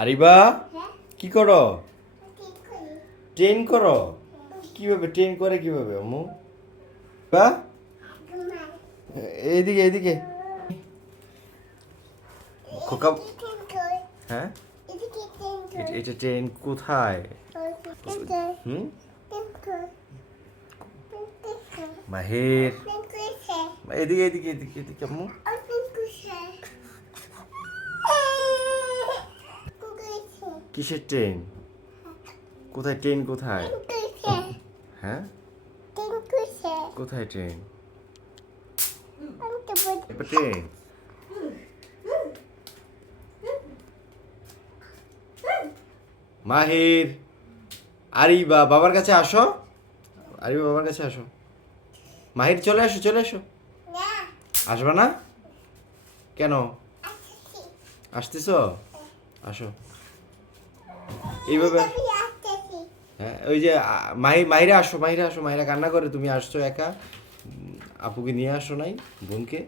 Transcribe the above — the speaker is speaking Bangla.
আরিবা কি করো? ট্রেন করো? কিভাবে ট্রেন করে কিভাবে আম্মু? বা এইদিকে এইদিকে খোকা। হ্যাঁ এটা ট্রেন কোথায়? হুম মাহের এদিকে এদিকে এদিকে এদিকে আম্মু। কিসের ট্রেন? কোথায় ট্রেন কোথায়? হ্যাঁ কোথায় ট্রেন? ট্রেন মাহির আরিবা বাবার কাছে আসো। আরিবা বাবার কাছে আসো। মাহির চলে আসো চলে আসো। আসবা না কেন? আসতেছো? আসো এইভাবে। হ্যাঁ ওই যে মাহিরা আসো মাহিরা আসো। মাহিরা কান্না করে তুমি আসছো একা। আপুকে নিয়ে আসো নাই বোনকে।